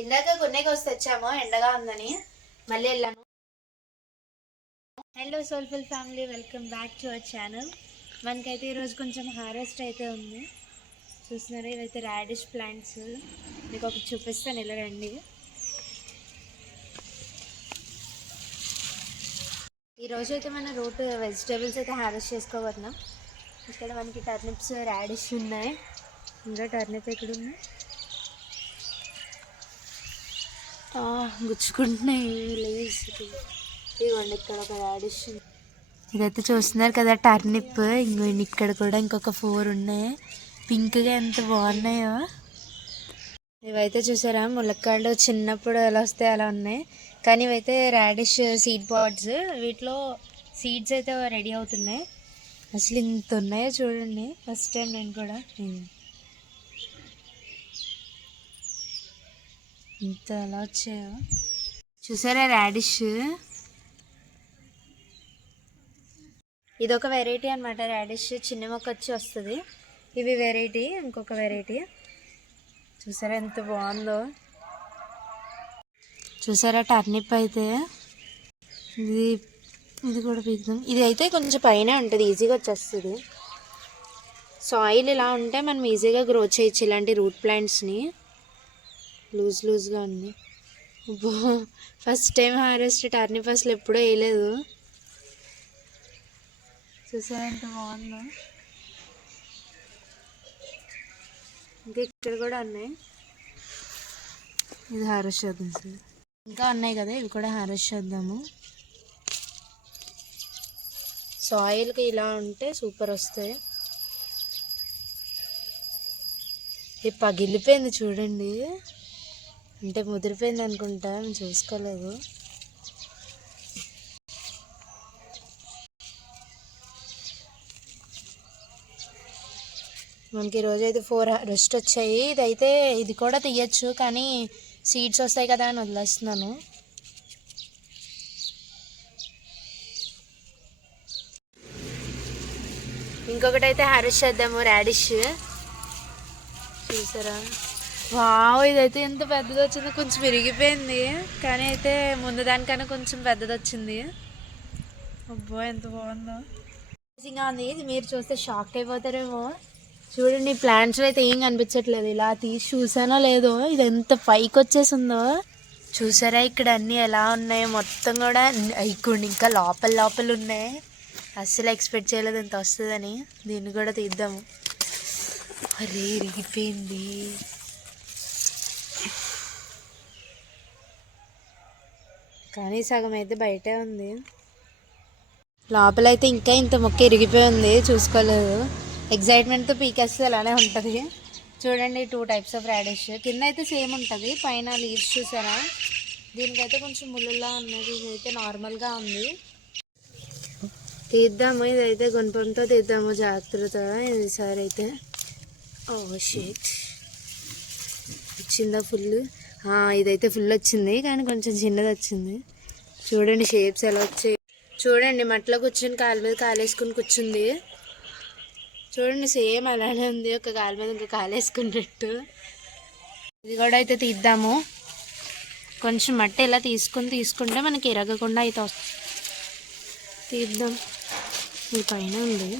ఇందాక కొన్నేకి వస్తే వచ్చాము, ఎండగా ఉందని మళ్ళీ వెళ్ళాను. Hello soulful family, welcome back to our channel. మనకైతే ఈరోజు కొంచెం హారెస్ట్ అయితే ఉంది. చూస్తున్నారు, ఇవైతే రాడిష్ ప్లాంట్స్. మీకు ఒకటి చూపిస్తాను, ఇలా రండి. ఈరోజు అయితే మన రూట్ వెజిటేబుల్స్ అయితే హారెస్ట్ చేసుకోబోతున్నాం. ఇక్కడ మనకి టర్నిప్స్, రాడిష్ ఉన్నాయి. ఇంకా టర్నిప్ ఎక్కడ ఉన్నాయి, గుచ్చుకుంటున్నాయి లీవ్స్. ఇదిగోండి, ఇక్కడ ఒక రాడిష్. ఇదైతే చూస్తున్నారు కదా టర్నిప్. ఇక్కడ కూడా ఇంకొక 4 ఉన్నాయి, పింక్గా ఎంత బాగున్నాయో. ఇవైతే చూసారా, ములక్కాడలు చిన్నప్పుడు ఎలా వస్తాయి అలా ఉన్నాయి. కానీ ఇవైతే రాడిష్ సీడ్ పాడ్స్. వీటిలో సీడ్స్ అయితే రెడీ అవుతున్నాయి. అసలు ఇంత ఉన్నాయో చూడండి, ఫస్ట్ టైం నేను కూడా ఇంత ఎలా వచ్చాయో చూసారా. రాడిష్ ఇదొక వెరైటీ అనమాట. రాడిష్ చిన్న మొక్క వచ్చి వస్తుంది. ఇవి వెరైటీ, ఇంకొక వెరైటీ. చూసారా ఎంత బాగుందో. చూసారా టర్నిప్ అయితే ఇది కూడా పీకుదాం. ఇది అయితే కొంచెం పైన ఉంటుంది, ఈజీగా వచ్చేస్తుంది. సాయిల్ ఇలా ఉంటే మనం ఈజీగా గ్రో చేయొచ్చు ఇలాంటి రూట్ ప్లాంట్స్ని. లూజ్గా ఉంది. ఫస్ట్ టైం హారెస్ట్ టర్నిప్, అసలు ఎప్పుడూ వేయలేదు. చూసారా ఎంత బాగుందో. ఇంకా ఇక్కడ కూడా ఉన్నాయి, ఇది హారెస్ట్ చేద్దాం సార్. ఇంకా ఉన్నాయి కదా, ఇవి కూడా హారెస్ట్ చేద్దాము. సాయిల్కి ఇలా ఉంటే సూపర్ వస్తాయి. ఇది పగిలిపోయింది చూడండి, అంటే ముదిరిపోయింది అనుకుంటా, చూసుకోలేదు. మనకి ఈరోజు అయితే 4 హారెస్ట్ వచ్చాయి. ఇదైతే ఇది కూడా తీయచ్చు, కానీ సీడ్స్ వస్తాయి కదా అని వదిలేస్తున్నాను. ఇంకొకటి అయితే హారెస్ట్ చేద్దాము, రాడిష్. చూసారా, వావ్, ఇదైతే ఎంత పెద్దది వచ్చిందో. కొంచెం విరిగిపోయింది, కానీ అయితే ముందు దానికన్నా కొంచెం పెద్దది వచ్చింది. అబ్బో ఎంత బాగుందో. ఉంది. ఇది మీరు చూస్తే షాక్ అయిపోతారేమో. చూడండి, ప్లాంట్స్ అయితే ఏం కనిపించట్లేదు. ఇలా తీసి చూసానో లేదో, ఇది ఎంత పైకి వచ్చేసిందో. చూసారా ఇక్కడ అన్నీ ఎలా ఉన్నాయో, మొత్తం కూడా ఇక్కడ ఇంకా లోపల ఉన్నాయి. అస్సలు ఎక్స్పెక్ట్ చేయలేదు ఇంత వస్తుందని. దీన్ని కూడా తీద్దాము. అరే ఇరిగిపోయింది. కానీ సగం అయితే బయటే ఉంది, లోపలైతే ఇంకా ఇంత మొక్క ఇరిగిపోయి ఉంది, చూసుకోలేదు. ఎగ్జైట్మెంట్తో పీకేస్తే అలానే ఉంటుంది. చూడండి, 2 టైప్స్ ఆఫ్ రాడిష్. కింద అయితే సేమ్ ఉంటుంది, పైన లీవ్స్ చూసారా. దీనికైతే కొంచెం ముళ్ళులా ఉన్నది, ఇదైతే నార్మల్గా ఉంది. తీద్దాము, ఇదైతే గుణపంతో తీద్దాము జాగ్రత్తగా. ఈసారి అయితే షీట్ వచ్చిందా ఫుల్. ఇదైతే ఫుల్ వచ్చింది, కానీ కొంచెం చిన్నది వచ్చింది. చూడండి షేప్స్ ఎలా వచ్చాయి. చూడండి, మట్లో కూర్చొని కాలు మీద కాలేసుకుని కూర్చుంది. చూడండి, సేమ్ అలానే ఉంది, ఒక కాలు మీద ఇంకా కాలేసుకున్నట్టు. ఇది కూడా అయితే తీద్దాము. కొంచెం మట్టి ఇలా తీసుకుంటే మనకి ఇరగకుండా అయితే తీద్దాం. ఈ పైన ఉంది.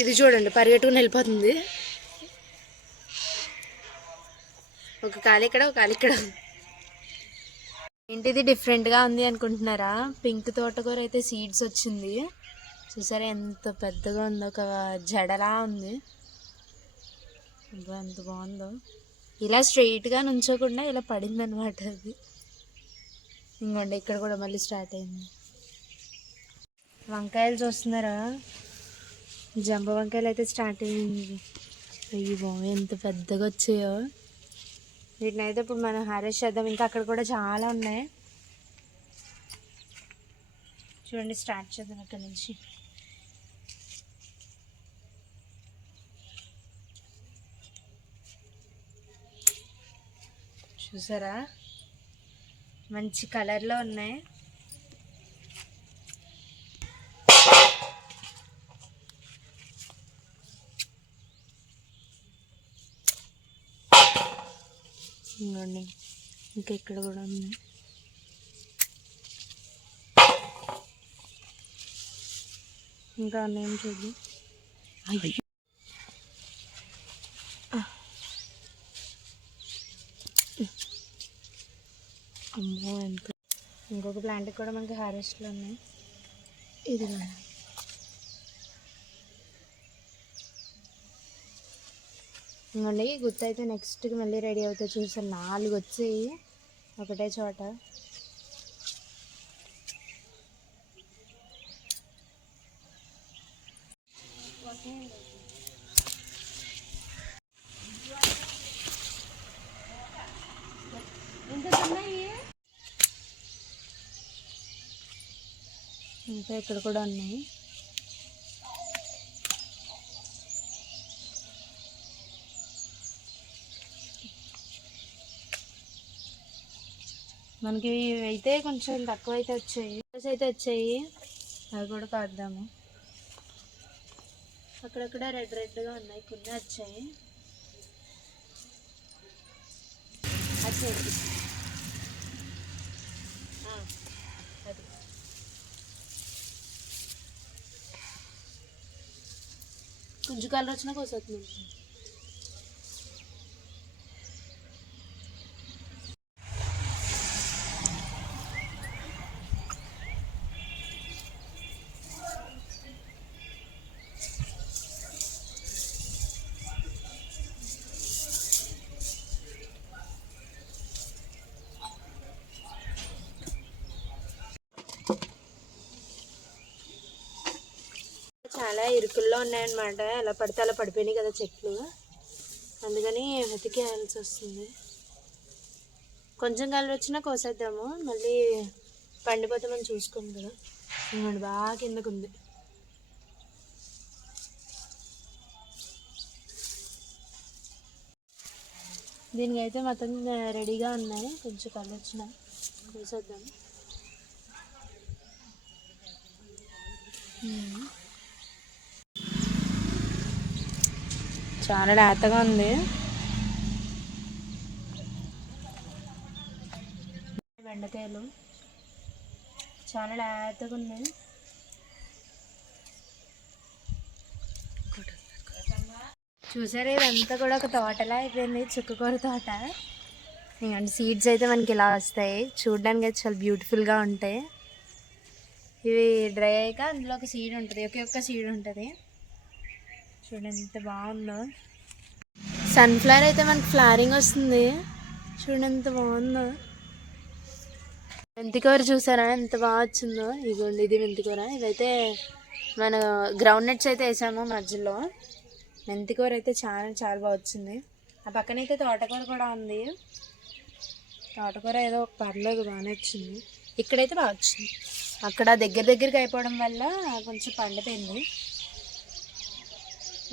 ఇది చూడండి, పరిగెట్టుకుని వెళ్ళిపోతుంది. ఒక కాలు ఇక్కడ, ఒక కాలు ఇక్కడ. ఏంటిది డిఫరెంట్గా ఉంది అనుకుంటున్నారా? పింక్ తోటకూర అయితే సీడ్స్ వచ్చింది. చూసారా ఎంత పెద్దగా ఉందో, ఒక జడలా ఉంది. ఎంత బాగుందో. ఇలా స్ట్రెయిట్గా నుంచోకుండా ఇలా పడింది అనమాట అది. ఇంకోండి, ఇక్కడ కూడా మళ్ళీ స్టార్ట్ అయింది. వంకాయలు చూస్తున్నారా, జంబ వంకాయలు అయితే స్టార్ట్ అయ్యింది. అయ్యో ఎంత పెద్దగా వచ్చాయో. వీటిని అయితే ఇప్పుడు మనం హారెస్ట్ చేద్దాం. ఇంకా అక్కడ కూడా చాలా ఉన్నాయి. చూడండి, స్టార్ట్ చేద్దాం ఇక్కడ నుంచి. చూసారా, మంచి కలర్లో ఉన్నాయి. ఇంకోండి ఇంకా ఇక్కడ కూడా ఉంది. ఇంకా అన్నేం చూద్దాం. అమ్మో ఎంత. ఇంకొక ప్లాంట్ కూడా మనకి హారెస్ట్లో ఉన్నాయి. ఇది ఇంకోండి గుత్త అయితే నెక్స్ట్కి మళ్ళీ రెడీ అవుతాయి. చూసాను 4 వచ్చాయి ఒకటే చోట. ఇంకా ఇక్కడ కూడా ఉన్నాయి. మనకి అయితే కొంచెం తక్కువ అయితే వచ్చాయి. అవి కూడా కాద్దాము. అక్కడక్కడ రెడ్గా ఉన్నాయి, కొన్ని వచ్చాయి. అది కొంచెం కలర్ వచ్చినా కోసొస్తుంది. చాలా ఇరుకుల్లో ఉన్నాయన్నమాట. ఎలా పడితే అలా పడిపోయినాయి కదా చెట్లు, అందుకని వెతికేయాల్సి వస్తుంది. కొంచెం కలర్ వచ్చినా కోసేద్దాము, మళ్ళీ పండిపోతే మనం చూసుకోండి కదా. ఇంకోటి బాగా కిందకు ఉంది. దీనికైతే మొత్తం రెడీగా ఉన్నాయి. కొంచెం కలర్ వచ్చినా కోసేద్దాము. చాలా లేతగా ఉంది. బెండకాయలు చాలా లేతగా ఉన్నాయి. చూసారా, ఇదంతా కూడా ఒక తోటలా అయిపోయింది, చుక్కకూర తోట. ఎందుకంటే సీడ్స్ అయితే మనకి ఇలా వస్తాయి, చూడడానికి అయితే చాలా బ్యూటిఫుల్గా ఉంటాయి. ఇవి డ్రై అయ్యాక అందులో ఒక సీడ్ ఉంటుంది, ఒక్క సీడ్ ఉంటుంది. చూడండి ఎంత బాగుందో. సన్ఫ్లవర్ అయితే మనకి ఫ్లవరింగ్ వస్తుంది. చూడండి ఎంత బాగుందో. మెంతికూర చూసారా ఎంత బాగా వచ్చిందో. ఇదిగోండి, ఇది మెంతికూర. ఇవైతే మన గ్రౌండ్ నట్స్ అయితే వేసాము మధ్యలో. మెంతికూర అయితే చాలా చాలా బాగా వచ్చింది. ఆ పక్కన అయితే తోటకూర కూడా ఉంది. తోటకూర ఏదో పర్లేదు, బాగానే వచ్చింది. ఇక్కడైతే బాగా వచ్చింది. అక్కడ దగ్గరికి అయిపోవడం వల్ల కొంచెం పండిపోయింది.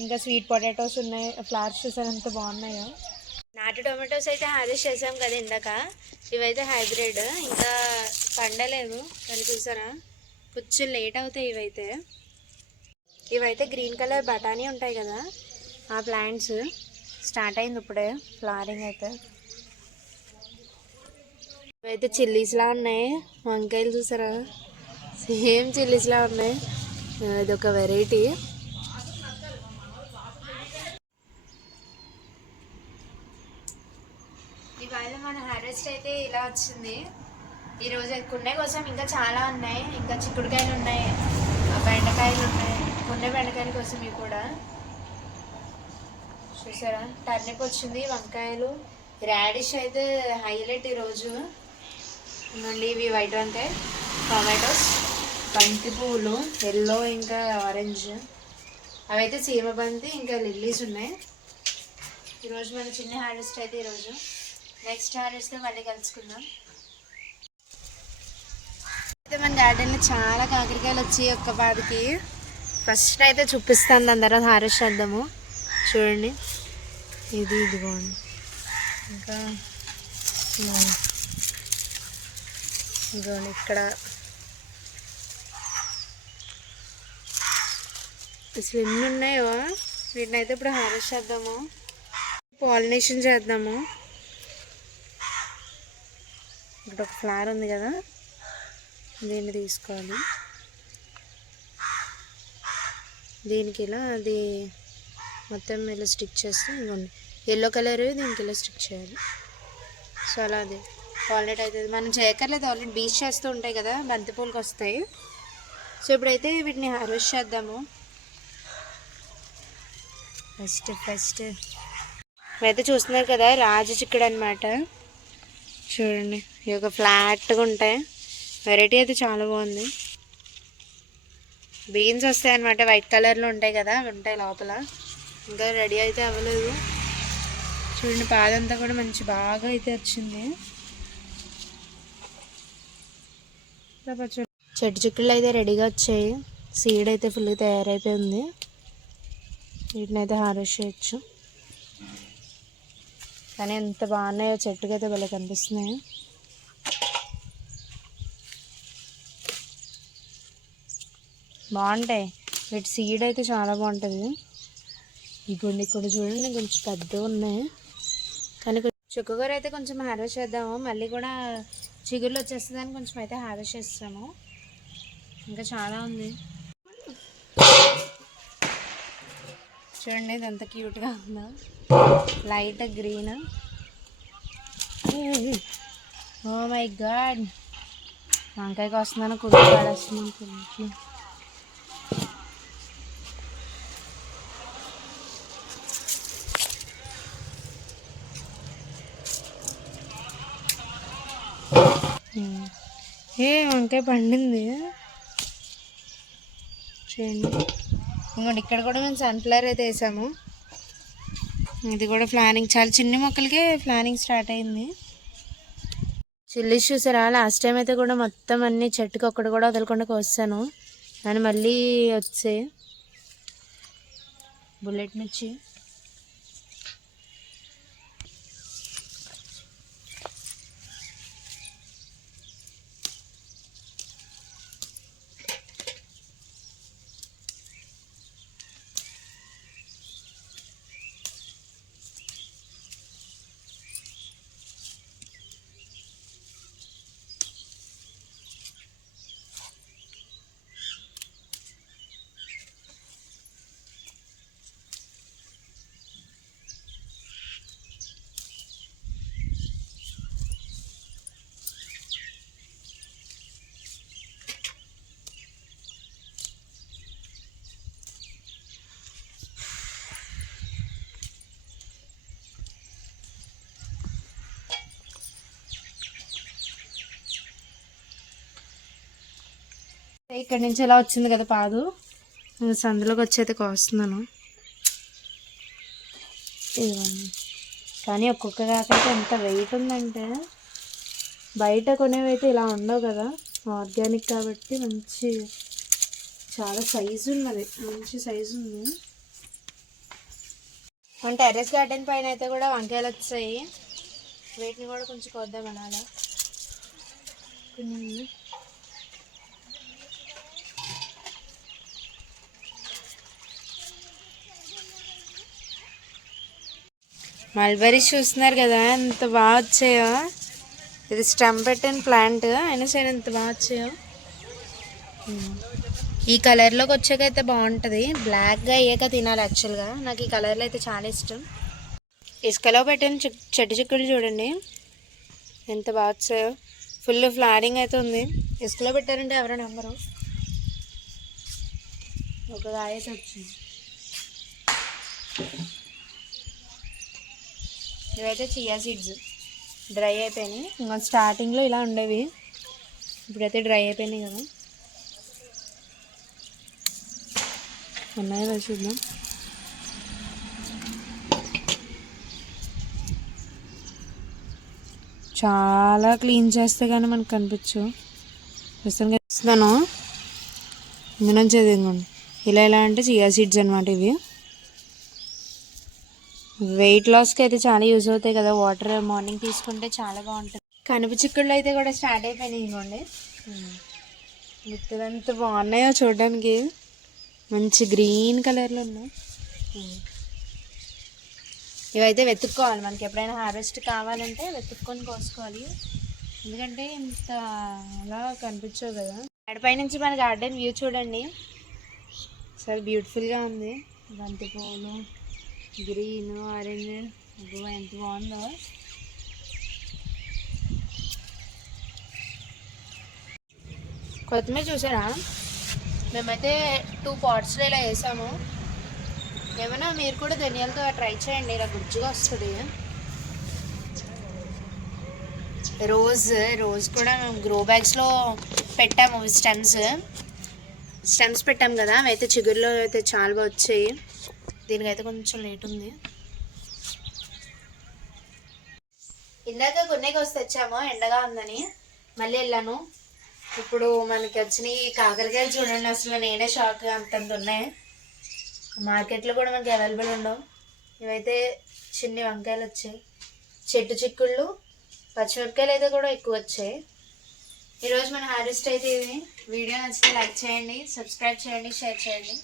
ఇంకా స్వీట్ పొటాటోస్ ఉన్నాయి. ఫ్లవర్స్ చూసారు ఎంత బాగున్నాయో. నాటు టొమాటోస్ అయితే హార్వెస్ట్ చేసాం కదా ఇందాక. ఇవైతే హైబ్రిడ్, ఇంకా పండలేదు కానీ చూసారా కొంచెం లేట్ అవుతాయి. ఇవైతే గ్రీన్ కలర్ బఠానీ ఉంటాయి కదా, ఆ ప్లాంట్స్. స్టార్ట్ అయింది ఇప్పుడే ఫ్లవరింగ్ అయితే. ఇవైతే చిల్లీస్లా ఉన్నాయి. వంకాయలు చూసారా సేమ్ చిల్లీస్లా ఉన్నాయి. ఇదొక వెరైటీ. ఇవాళ మన హార్వెస్ట్ అయితే ఇలా వచ్చింది. ఈరోజు కుండే కోసం ఇంకా చాలా ఉన్నాయి. ఇంకా చిక్కుడుకాయలు ఉన్నాయి, బెండకాయలు ఉన్నాయి. కుండే బెండకాయల కోసం ఇవి కూడా చూసారా. టర్నిప్ వచ్చింది, వంకాయలు, రాడిష్ అయితే హైలైట్ ఈరోజు. మళ్ళీ ఇవి వైట్ వంకాయ, టొమాటోస్, బంతి పువ్వులు ఎల్లో ఇంకా ఆరెంజ్. అవైతే సీమబంతి ఇంకా లిల్లీస్ ఉన్నాయి. ఈరోజు మన చిన్న హార్వెస్ట్ అయితే ఈరోజు. నెక్స్ట్ హార్వెస్ట్లో మళ్ళీ కలుసుకుందాం. అయితే మన గార్డెన్లో చాలా కాకరకాయలు వచ్చి ఒక్క పాదికి. ఫస్ట్ అయితే చూపిస్తాను, దాని తర్వాత హార్వెస్ట్ చేద్దాము. చూడండి, ఇదిగోండి. ఇంకా ఇదిగోండి ఇక్కడ అసలు ఎన్ని ఉన్నాయో. వీటిని అయితే ఇప్పుడు హార్వెస్ట్ చేద్దాము, పాలినేషన్ చేద్దాము. ఇక్కడ ఒక ఫ్లవర్ ఉంది కదా, దీన్ని తీసుకోవాలి. దీనికి ఇలా అది మొత్తం ఇలా స్టిక్ చేస్తే ఇంకోండి ఎల్లో కలర్ దీనికి ఇలా స్టిక్ చేయాలి. సో అలా అది ఆల్రెడీ అవుతుంది, మనం చేయక్కర్లేదు, ఆల్రెడీ బీచ్ చేస్తూ ఉంటాయి కదా, బంతిపూలకి వస్తాయి. సో ఇప్పుడైతే వీటిని హార్వెస్ట్ చేద్దాము. ఫస్ట్ అయితే చూస్తున్నారు కదా రాజు చిక్కుడు అనమాట. చూడండి ఇవి ఒక ఫ్లాట్గా ఉంటాయి, వెరైటీ అయితే చాలా బాగుంది. బీన్స్ వస్తాయి అనమాట, వైట్ కలర్లో ఉంటాయి కదా, అవి ఉంటాయి లోపల. ఇంకా రెడీ అయితే అవ్వలేదు. చూడండి పాదంతా కూడా మంచి బాగా అయితే వచ్చింది. చెట్టు చిక్కుళ్ళు అయితే రెడీగా వచ్చాయి, సీడ్ అయితే ఫుల్గా తయారైపోయింది. వీటిని అయితే హార్వెస్ట్ చేయొచ్చు. కానీ ఎంత బాగున్నాయో, చెట్టుకి అయితే భలే కనిపిస్తున్నాయి. బాగుంటాయి, వీటి సీడ్ అయితే చాలా బాగుంటుంది. ఇప్పుడు ఇక్కడ చూడండి కొంచెం పెద్దగా ఉన్నాయి, కానీ చుక్కకూర అయితే కొంచెం హార్వెస్ట్ చేద్దాము. మళ్ళీ కూడా చిగుర్లు వచ్చేస్తుందని కొంచెం అయితే హార్వెస్ట్ చేస్తాము. ఇంకా చాలా ఉంది చూడండి, ఇది ఎంత క్యూట్గా ఉందో, light green. Oh my god, వంకాయకి వస్తుందని కుళ్ళు పడేస్తున్నాను కుళ్ళకి. వంకాయ పండింది చూడండి. ఇంకోటి ఇక్కడ కూడా మేము సన్ఫ్లవర్ అయితే వేసాము. ఇది కూడా ప్లానింగ్, చాలా చిన్న మొక్కలకే ప్లానింగ్ స్టార్ట్ అయింది. చిల్లీస్ చూసారా, లాస్ట్ టైం అయితే కూడా మొత్తం అన్ని చెట్టుకి ఒక్కటి కూడా వదలకుండా కోసాను, అని మళ్ళీ వచ్చాయి బుల్లెట్ నుంచి. ఇక్కడ నుంచి ఎలా వచ్చింది కదా పాదు, సందులోకి వచ్చి అయితే కోస్తున్నాను. ఇదిగోండి, కానీ ఒక్కొక్క కాకైతే ఎంత వెయిట్ ఉందంటే, బయట కొనేవైతే ఇలా ఉండవు కదా, ఆర్గానిక్ కాబట్టి మంచి చాలా సైజు ఉన్నది, మంచి సైజు ఉంది. మన టెర్రస్ గార్డెన్ పైన అయితే కూడా వంకాయలు వచ్చాయి, వీటిని కూడా కొంచెం కోద్దాం అలా. మల్బరీస్ చూస్తున్నారు కదా ఎంత బాగా వచ్చాయో, ఇది స్టెమ్ పెట్టిన ప్లాంట్ అయినా సరే ఎంత బాగా వచ్చాయో. ఈ కలర్లోకి వచ్చాకైతే బాగుంటుంది, బ్లాక్గా అయ్యాక తినాలి. యాక్చువల్గా నాకు ఈ కలర్లో అయితే చాలా ఇష్టం. ఇసుకలో పెట్టిన చెట్టు చిక్కుడు చూడండి ఎంత బాగా వచ్చాయో, ఫుల్ ఫ్లవరింగ్ అయితే ఉంది. ఇసుకలో పెట్టారంటే ఎవరో నమ్మరు, ఒక కాయ అయితే వచ్చింది. ఇవైతే చియా సీడ్స్ డ్రై అయిపోయినాయి, ఇంకా స్టార్టింగ్లో ఇలా ఉండేవి, ఇప్పుడైతే డ్రై అయిపోయినాయి కదా. ఉన్నాయో చూద్దాం. చాలా క్లీన్ చేస్తే కానీ మనకు కనిపించు. ప్రస్తుతంగా ఇస్తాను ఇందులోంచి ఇదిగోండి, ఇలా అంటే చియా సీడ్స్ అనమాట. ఇవి వెయిట్ లాస్కి అయితే చాలా యూజ్ అవుతాయి కదా, వాటర్ మార్నింగ్ తీసుకుంటే చాలా బాగుంటుంది. కనుపు చిక్కుళ్ళు అయితే కూడా స్టార్ట్ అయిపోయినాయి. ఇవ్వండి మిత్తలు ఎంత బాగున్నాయో చూడడానికి, మంచి గ్రీన్ కలర్లో ఉన్నాయి. ఇవైతే వెతుక్కోవాలి, మనకి ఎప్పుడైనా హార్వెస్ట్ కావాలంటే వెతుక్కొని కోసుకోవాలి. ఎందుకంటే ఇంత అలా కనిపించవు కదా. ఎడపై నుంచి మన గార్డెన్ వ్యూ చూడండి, చాలా బ్యూటిఫుల్గా ఉంది. బంతి పువ్వులు, గ్రీన్, ఆరెంజ్, ఎంత బాగుందో. కొత్తిమీర చూసారా, మేమైతే 2 పాట్స్లో ఇలా వేసాము. ఏమైనా మీరు కూడా ధనియాలతో ట్రై చేయండి, ఇలా గుజ్జుగా వస్తుంది. రోజ్ కూడా మేము గ్రో బ్యాగ్స్లో పెట్టాము. స్టెమ్స్ పెట్టాము కదా, అవి అయితే చిగురులో అయితే చాలా బాగా వచ్చాయి. దీనికైతే కొంచెం లేట్ ఉంది. ఇందాక కొన్ని కోసి తెచ్చాము, ఎండగా ఉందని మళ్ళీ వెళ్ళాను. ఇప్పుడు మనకి వచ్చినాయి కాకరకాయలు చూడండి, అసలు నేనే షాక్, అంతంత ఉన్నాయి. మార్కెట్లో కూడా మనకి అవైలబుల్ ఉండవు. ఇవైతే చిన్ని వంకాయలు వచ్చాయి, చెట్టు చిక్కుళ్ళు, పచ్చిమిరపకాయలు అయితే కూడా ఎక్కువ వచ్చాయి. ఈరోజు మన హార్వెస్ట్ అయితే ఇది. వీడియో నచ్చితే లైక్ చేయండి, సబ్స్క్రైబ్ చేయండి, షేర్ చేయండి.